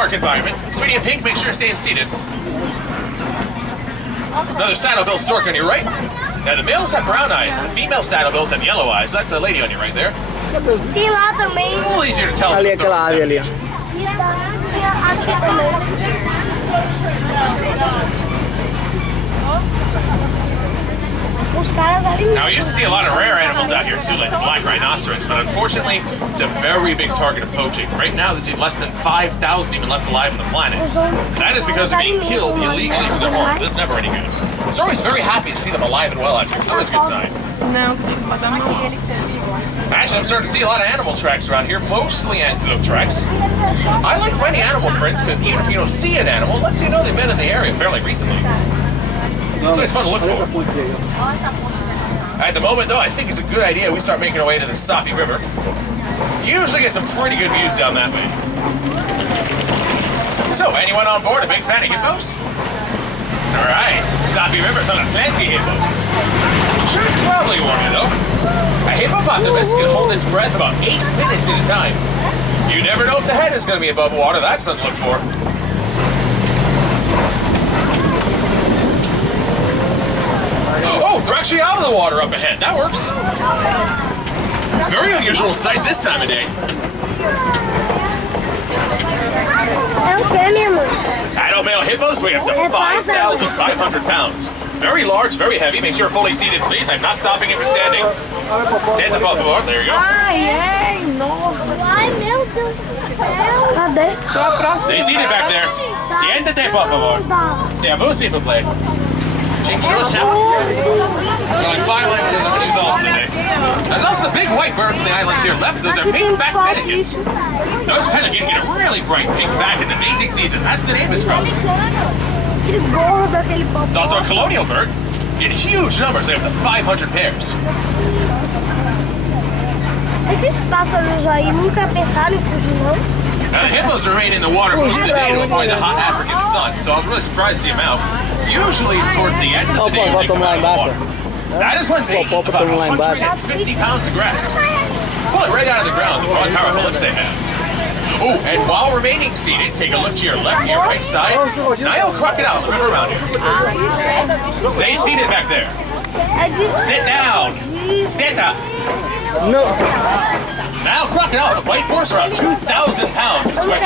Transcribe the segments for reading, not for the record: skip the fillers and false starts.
dark environment. Sweetie in pink, make sure you're staying seated. Another saddle-bill stork on your right. Now the males have brown eyes, the female saddle-bills have yellow eyes. That's a lady on your right there. Tem lá também. It's a little easier to tell. Ali, aquela ave ali. Tinha aqui também. Os caras ali. Now we used to see a lot of rare animals out here too, like the black rhinoceros, but unfortunately, it's a very big target of poaching. Right now, there's less than 5,000 even left alive on the planet. That is because they're being killed illegally for their horns. That's never any good. So always very happy to see them alive and well out here. It's always a good sign. Actually, I'm starting to see a lot of animal tracks around here, mostly antelope tracks. I like finding animal prints because even if you don't see an animal, it lets you know they've been in the area fairly recently. It's always fun to look for. At the moment, though, I think it's a good idea we start making our way to the Safi River. You usually get some pretty good views down that way. So, anyone on board a big fan of hippos? All right, Safi River's on a plenty of hippos. Sure, you probably want to know. A hippopotamus can hold its breath about 8 minutes at a time. You never know if the head is going to be above water. That's something to look for. Oh, they're actually out of the water up ahead. That works. Very unusual sight this time of day. É o que, minha mãe? Adult male hippos weigh up to 5,500 pounds. Very large, very heavy. Make sure you're fully seated, please. I'm not stopping if you're standing. Stand up off the board. There you go. Ai, é enorme. Ai, meu Deus do céu. Cadê? Stay seated back there. Siéntate, por favor. C'est à vous, s'il vous plaît. Change your shower. Like 5 languages, I'm going to use all of them today. There's also the big white birds on the island to your left. Those are pink-backed pelicans. Those pelicans get a really bright pink back in the mating season. That's the name is from. It's also a colonial bird. In huge numbers, they have up to 500 pairs. Esses pássaros aí nunca pensaram em fugir, não? Now, the hippos remain in the water most of the day to avoid the hot African sun, so I was really surprised to see them out. Usually it's towards the end of the day when they come out of the water. That is when they eat about 150 pounds of grass. Pull it right out of the ground, the broad powerful lips they have. Oh, and while remaining seated, take a look to your left, your right side. Nile crocodile, the river around here. Stay seated back there. Sit down. Sit up. No. Now crocodile, the white force around 2,000 pounds of sweat.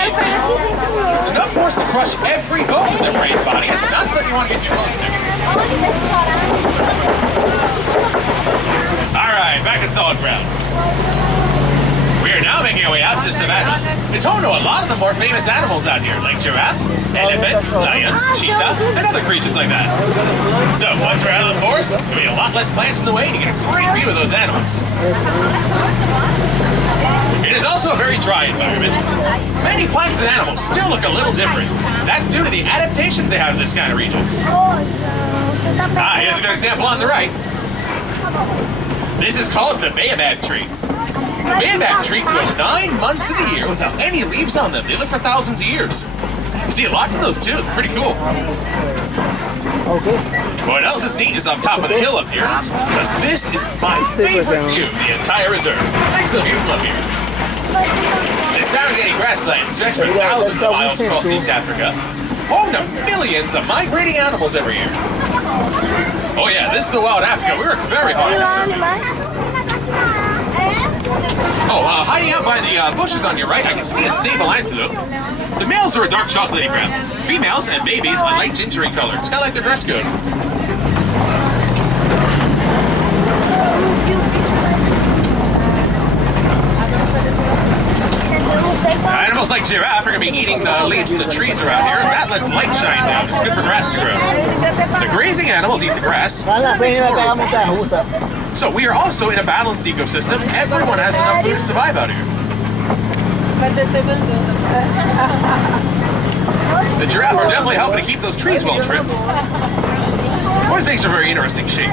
It's enough force to crush every bone in the prey's body. It's not something you want to get too close to. All right, back in solid ground. We are now making our way out to the savannah. It's home to a lot of the more famous animals out here, like giraffe, elephants, lions, cheetah, and other creatures like that. So once we're out of the forest, there'll be a lot less plants in the way to get a great view of those animals. It is also a very dry environment. Many plants and animals still look a little different. That's due to the adaptations they have in this kind of region. Here's a good example on the right. This is called the baobab tree. The baobab tree grows 9 months of the year without any leaves on them. They live for thousands of years. You see lots of those too. Pretty cool. Okay. What else is neat is up top of the hill up here, because this is my favorite view of the entire reserve. Thanks to the view from up here. This Serengeti grassland stretches for thousands of miles across East Africa, home to millions of migrating animals every year. Oh yeah, this is the wild Africa. We work very hard on this survey. Hiding out by the bushes on your right, I can see a sable antelope. The males are a dark chocolatey brown. Females and babies are light gingery color. It's kind of like their dress code. Animals like giraffe are going to be eating the leaves of the trees around here. That lets light shine down. It's good for grass to grow. The grazing animals eat the grass. That makes more trees. So we are also in a balanced ecosystem. Everyone has enough food to survive out here. The giraffe are definitely helping to keep those trees well trimmed. Always makes a very interesting shape.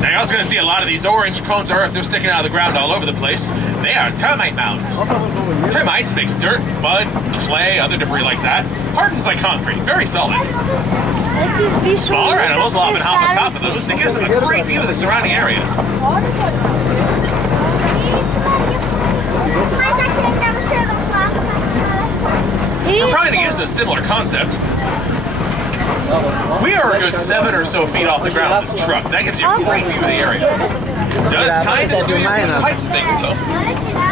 Now you're also going to see a lot of these orange cones of earth. They're sticking out of the ground all over the place. They are termite mounds. Termites mix dirt, mud, clay, other debris like that. Hardens like concrete. Very solid. Smaller animals will often hop on top of those, and it gives them a great view of the surrounding area. is a similar concept. We are a good 7 or so feet off the ground with this truck. That gives you a great view of the area. Does kind of skew your heights of things, though.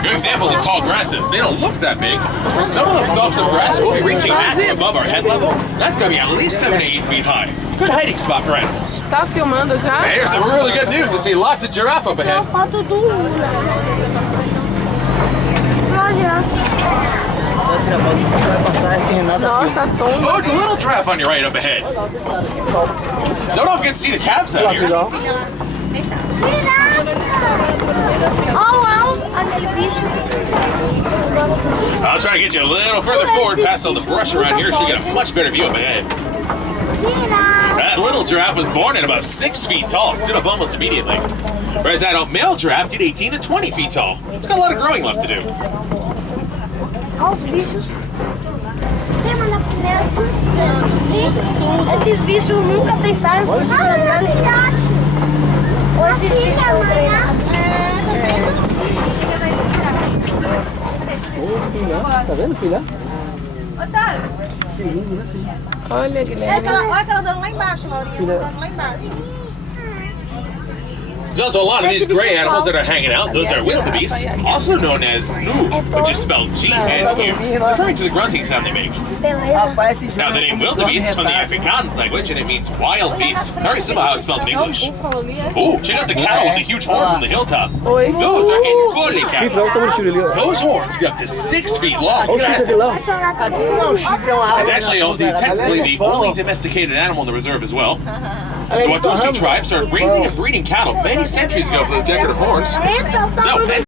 Good examples of tall grasses. They don't look that big. Some of those stalks of grass will be reaching at or above our head level. That's going to be at least 7 to 8 feet high. Good hiding spot for animals. Tá filmando já? And here's some really good news. I see lots of giraffe up ahead. Foto do Lula. Uma girafa. Nossa, tomba. Oh, it's a little giraffe on your right up ahead. Don't often get to see the calves out here. Girafa. Oh, aquele bicho. I'll try to get you a little further forward past all the brush around here so you get a much better view up ahead. That little giraffe was born at about 6 feet tall, stood up almost immediately. Whereas that adult male giraffe get 18 to 20 feet tall. It's got a lot of growing left to do. Olha os bichos. Você manda primeiro tudo. Esses bichos nunca pensaram em fugir da grande. Ou esses bichos são treinados. Tá vendo, filha? Olha, Guilherme. Olha aquela dando lá embaixo, Laurinha. Dando lá embaixo. There's also a lot of these gray animals that are hanging out. Those are wildebeest, also known as moo, which is spelled G and U, referring to the grunting sound they make. Beleza. Now, the name wildebeest is from the Afrikaans language, and it means wild beast. Very similar how it's spelled in English. Oh, check out the cattle with the huge horns on the hilltop. Oi. Those are Ngoli cattle. Chifre, olha o tamanho do chifre ali, ó. Those horns get up to 6 feet long. Olha o chifre dele lá. It's actually technically the only domesticated animal in the reserve as well. The Watusi tribe started raising and breeding cattle many centuries ago for those decorative horns. So,